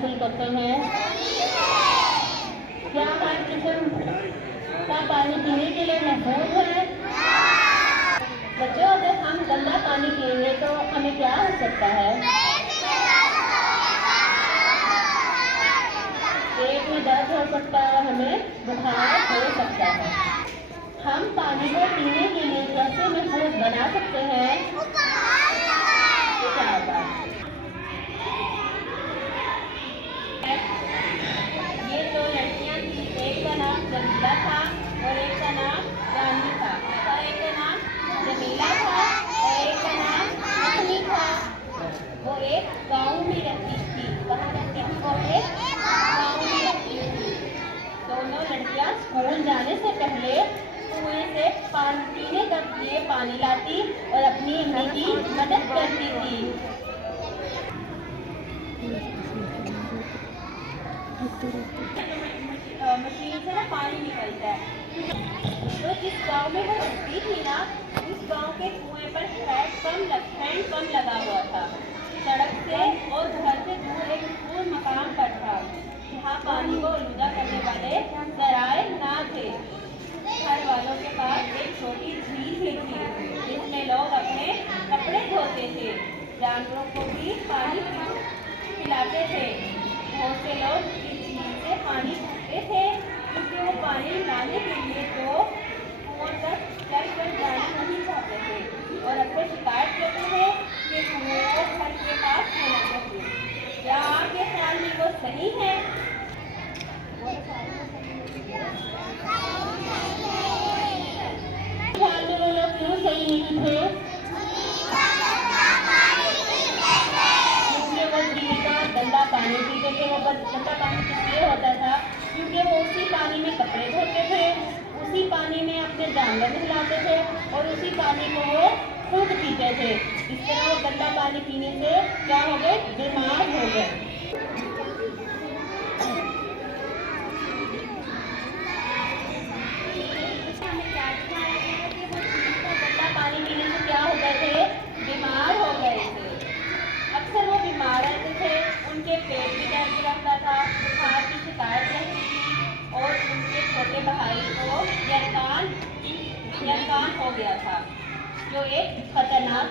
हासिल करते हैं? क्या हर किस्म का पानी पीने के लिए महफूज है? बच्चों, अगर हम गंदा पानी पिएंगे तो हमें क्या हो सकता है? पेट में दर्द हो सकता है, हमें बुखार हो सकता है। हम पानी को पीने के लिए कैसे महफूज बना सकते हैं? ये दो लड़कियां थी, एक का नाम जमीला था और एक का नाम रानी था, और एक का नाम जमीला था और एक का नाम हसनी था। वो एक गांव में रहती थी। कहाँ रहती थी? वो एक गांव में रहती थी। दोनों लड़कियां स्कूल जाने से पहले कुएं से पानी पीने के लिए पानी लाती और अपनी अम्मी की मदद करती थी। मशीन से ना पानी निकलता है। तो जिस गांव में वो रहती थी ना, उस गांव के कुएं पर हैंड पंप लगा हुआ था। सड़क से और घर से दूर एक स्कूल मकाम पर था, जहाँ पानी को आलूदा करने वाले जराए ना थे। घर वालों के पास एक छोटी झील भी थी, जिसमें लोग अपने कपड़े धोते थे, जानवरों को भी पानी पिलाते थे। बहुत से लोग इस झील से पानी भरते थे, क्योंकि वो पानी लाने के लिए तो कुओं तक चलकर जाना नहीं चाहते थे और अपने शिकायत करते थे कि कुएं को घर के पास होना चाहिए। क्या आपके ख्याल में वो सही है? ख्याल में वो लोग क्यों सही नहीं थे? इसलिए वो झील का गंदा पानी पीते थे। वो गंदा पानी किसलिए होता था? क्योंकि वो उसी पानी में कपड़े धोते थे, उसी पानी में अपने जानवर नहलाते थे और उसी पानी को वो खुद पीते थे। इस तरह वो गंदा पानी पीने से क्या हो गए? बीमार हो गए। पानी पीने से क्या हो गए थे? बीमार हो गए थे। अक्सर वो बीमार रहते थे, उनके पेट में दर्द रहता था, बुखार की शिकायत रहती थी और उनके छोटे भाई को यरकान हो गया था, जो एक खतरनाक